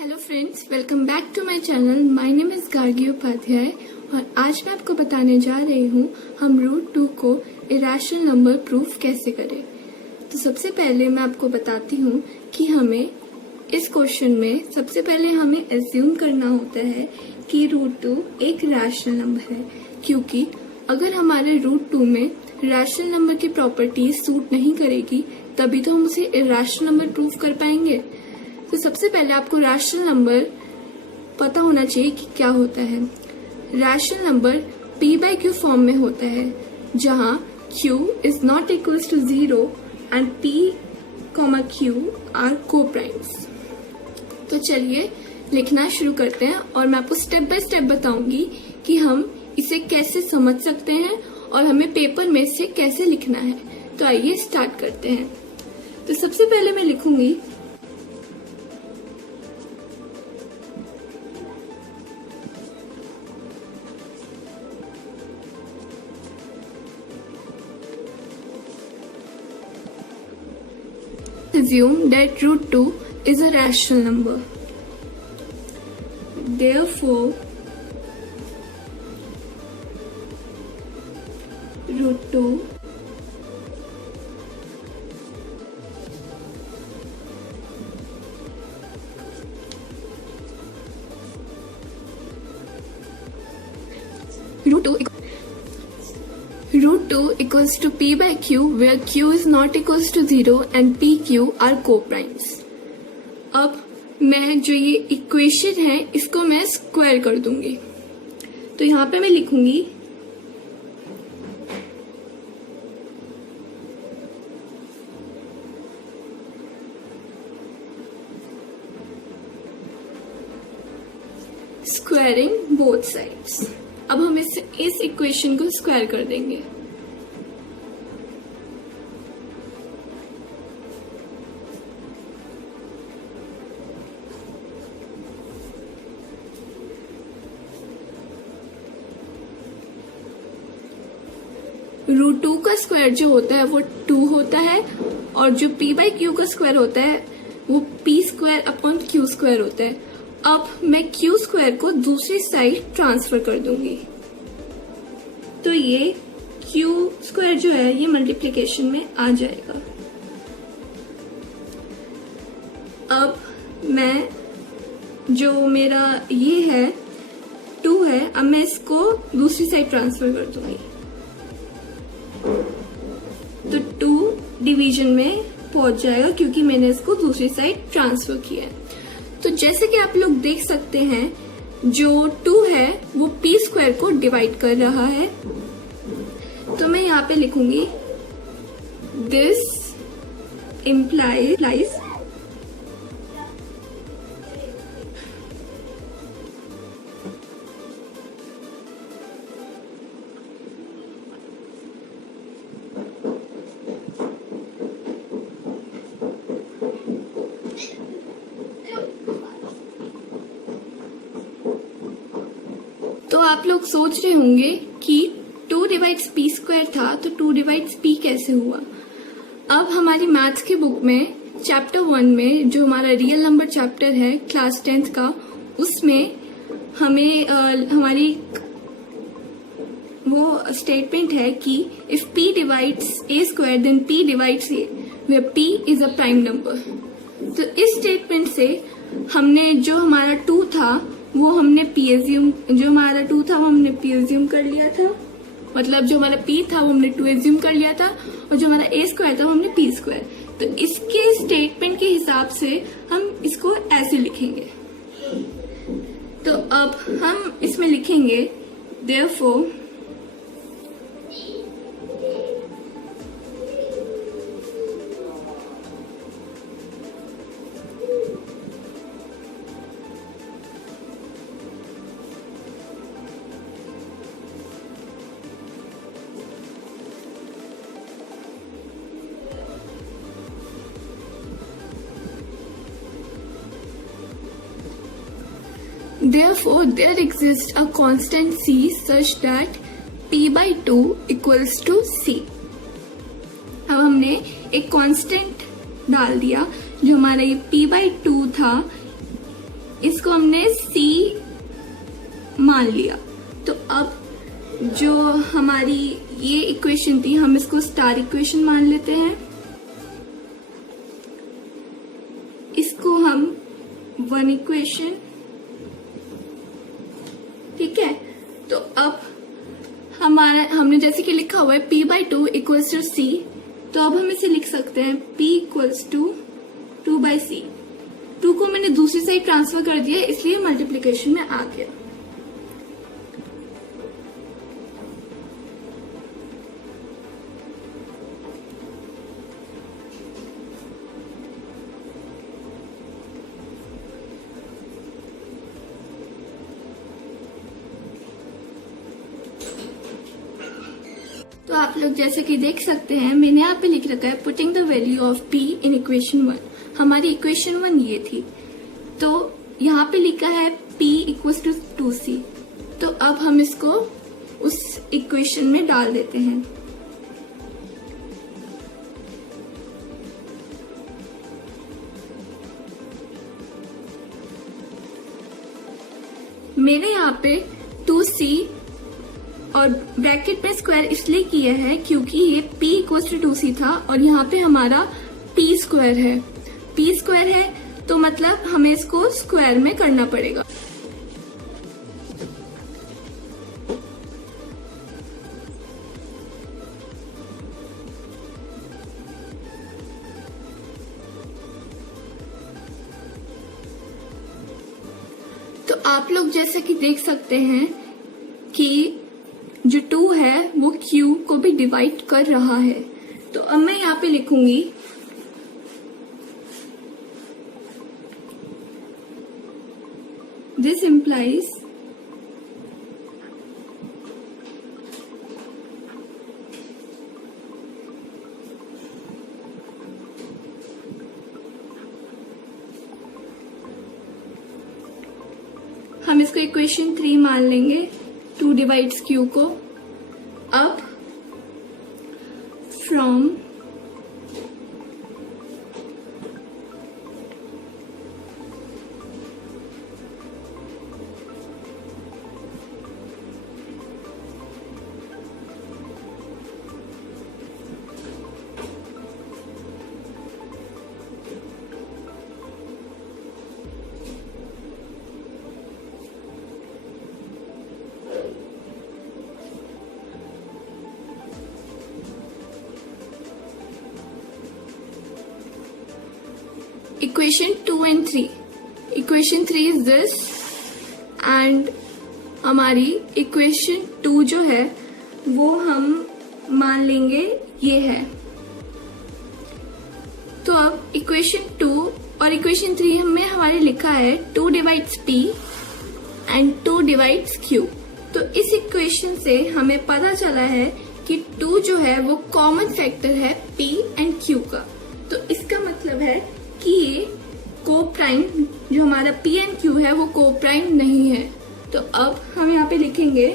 Hello friends, welcome back to my channel. My name is Gargi Upadhyay और आज मैं आपको बताने जा रही हूँ हम रूट 2 को इरेशनल नंबर प्रूफ कैसे करें। तो सबसे पहले मैं आपको बताती हूँ कि हमें इस क्वेश्चन में सबसे पहले हमें एज्यूम करना होता है कि रूट 2 एक रैशनल नंबर है, क्योंकि अगर हमारे रूट 2 में रैशनल नंबर की प्रॉपर्टीज सूट नहीं करेगी तभी तो हम उसे इरेशनल नंबर प्रूफ कर पाएंगे। तो सबसे पहले आपको रैशनल नंबर पता होना चाहिए कि क्या होता है। रैशनल नंबर p/q फॉर्म में होता है, जहां q is not equals to 0 and p, q are coprimes. तो चलिए लिखना शुरू करते हैं और मैं आपको स्टेप बाय स्टेप बताऊंगी कि हम इसे कैसे समझ सकते हैं और हमें पेपर में इसे कैसे लिखना है। तो आइए स्टार्ट करते हैं। तो सबसे पहले मैं लिखूंगी assume that root 2 is a rational number. Therefore, root 2 Root 2 equals to p/q where q is not equals to 0 and pq are co-primes. अब मैं जो ये इक्वेशन है इसको मैं स्क्वायर कर दूंगी। तो यहाँ पे मैं लिखूंगी स्क्वायरिंग बोथ साइड्स। अब हम इस इक्वेशन को स्क्वायर कर देंगे। रूट 2 का स्क्वायर जो होता है वो 2 होता है और जो p/q का स्क्वायर होता है वो p²/q² होता है। अब मैं q² को दूसरी साइड ट्रांसफर कर दूंगी, तो ये q² जो है ये मल्टीप्लिकेशन में आ जाएगा। अब मैं जो मेरा ये है 2 है, अब मैं इसको दूसरी साइड ट्रांसफर कर दूंगी, तो 2 डिवीजन में पहुंच जाएगा क्योंकि मैंने इसको दूसरी साइड ट्रांसफर किया है। तो जैसे कि आप लोग देख सकते हैं जो 2 है वो p² को डिवाइड कर रहा है। तो मैं यहाँ पे लिखूंगी दिस implies तो आप लोग सोच रहे होंगे कि 2 डिवाइड्स p² था तो 2 डिवाइड्स p कैसे हुआ। अब हमारी मैथ्स की बुक में चैप्टर 1 में जो हमारा रियल नंबर चैप्टर है क्लास 10th का, उसमें हमें हमारी वो स्टेटमेंट है कि if p divides a² then p divides a where p is a prime number. तो इस स्टेटमेंट से हमने जो हमारा 2 था वो हमने p एज्यूम कर लिया था, मतलब जो हमारा p था वो हमने 2 एज्यूम कर लिया था और जो हमारा a² था वो हमने p²। तो इसके स्टेटमेंट के हिसाब से हम इसको ऐसे लिखेंगे। तो अब हम इसमें लिखेंगे therefore Therefore, there exists a constant c such that p/2 equals to c। अब हमने एक कांस्टेंट डाल दिया जो हमारा ये p/2 था इसको हमने C मान लिया। तो अब जो हमारी ये इक्वेशन थी हम इसको स्टार इक्वेशन मान लेते हैं। इसको हम 1 इक्वेशन, ठीक है। तो अब हमने जैसे कि लिखा हुआ है p/2 इक्वल्स टू C, तो अब हम इसे लिख सकते हैं p इक्वल्स टू 2/C। 2 को मैंने दूसरी साइड ट्रांसफर कर दिया इसलिए मल्टीप्लीकेशन में आ गया। तो आप लोग जैसे कि देख सकते हैं मैंने यहाँ पे लिख रखा है putting the value of p in equation 1। हमारी इक्वेशन 1 ये थी, तो यहाँ पे लिखा है p इक्वल्स टू 2c। तो अब हम इसको उस इक्वेशन में डाल देते हैं। मैंने यहाँ पे 2c और ब्रैकेट में स्क्वायर इसलिए किया है क्योंकि ये p इक्वल्स टू 2c था और यहाँ पे हमारा p स्क्वायर है। p स्क्वायर है तो मतलब हमें इसको स्क्वायर में करना पड़ेगा। तो आप लोग जैसे कि देख सकते हैं कि जो 2 है वो q को भी डिवाइड कर रहा है। तो अब मैं यहाँ पे लिखूंगी दिस इम्प्लाइज हम इसको इक्वेशन 3 मान लेंगे। 2 डिवाइड्स q को। अब from equation 2 and 3. Equation 3 is this and हमारी equation 2 जो है वो हम मान लेंगे ये है। तो अब equation 2 और equation 3 में हमारे लिखा है 2 divides p and 2 divides q। तो इस equation से हमें पता चला है कि 2 जो है वो कॉमन फैक्टर है p and q का। तो इसका मतलब है कि ये को प्राइम जो हमारा p एंड q है वो को प्राइम नहीं है। तो अब हम यहाँ पे लिखेंगे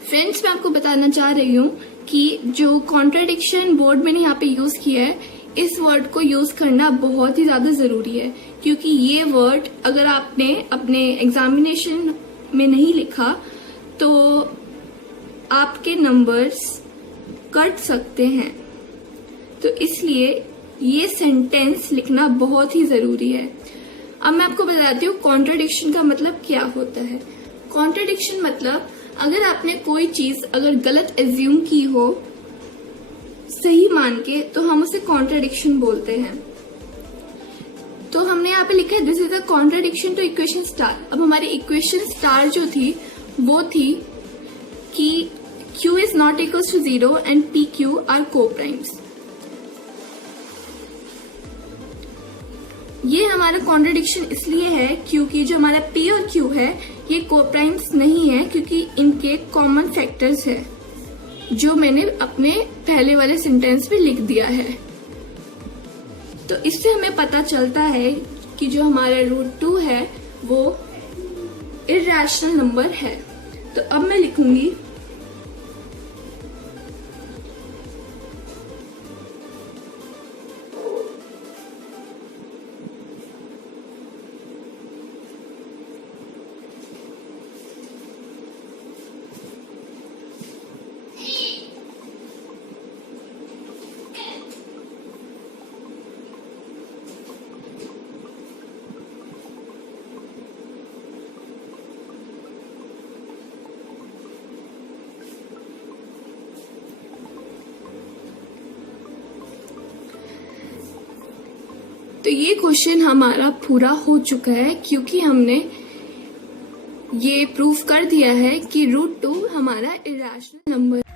फ्रेंड्स, मैं आपको बताना चाह रही हूँ कि जो कॉन्ट्राडिक्शन वर्ड मैंने यहाँ पे यूज किया है, इस वर्ड को यूज करना बहुत ही ज्यादा जरूरी है, क्योंकि ये वर्ड अगर आपने अपने एग्जामिनेशन में नहीं लिखा तो आपके नंबर्स कट सकते हैं। तो इसलिए ये सेंटेंस लिखना बहुत ही जरूरी है। अब मैं आपको बताती हूँ कॉन्ट्राडिक्शन का मतलब क्या होता है। कॉन्ट्राडिक्शन मतलब अगर आपने कोई चीज अगर गलत एज्यूम की हो सही मान के, तो हम उसे कॉन्ट्राडिक्शन बोलते हैं। तो हमने यहाँ पे लिखा है this is a contradiction to equation star. अब हमारी इक्वेशन स्टार जो थी वो थी कि q is not equals to 0 and p q are coprimes. ये हमारा कॉन्ट्राडिक्शन इसलिए है क्योंकि जो हमारा p और q है ये को-प्राइम्स नहीं है, क्योंकि इनके कॉमन फैक्टर्स है, जो मैंने अपने पहले वाले सेंटेंस में लिख दिया है। तो इससे हमें पता चलता है कि जो हमारा रूट 2 है वो इर्रेशनल नंबर है। तो अब मैं लिखूंगी तो ये क्वेश्चन हमारा पूरा हो चुका है क्योंकि हमने ये प्रूफ कर दिया है कि रूट 2 हमारा इरेशनल नंबर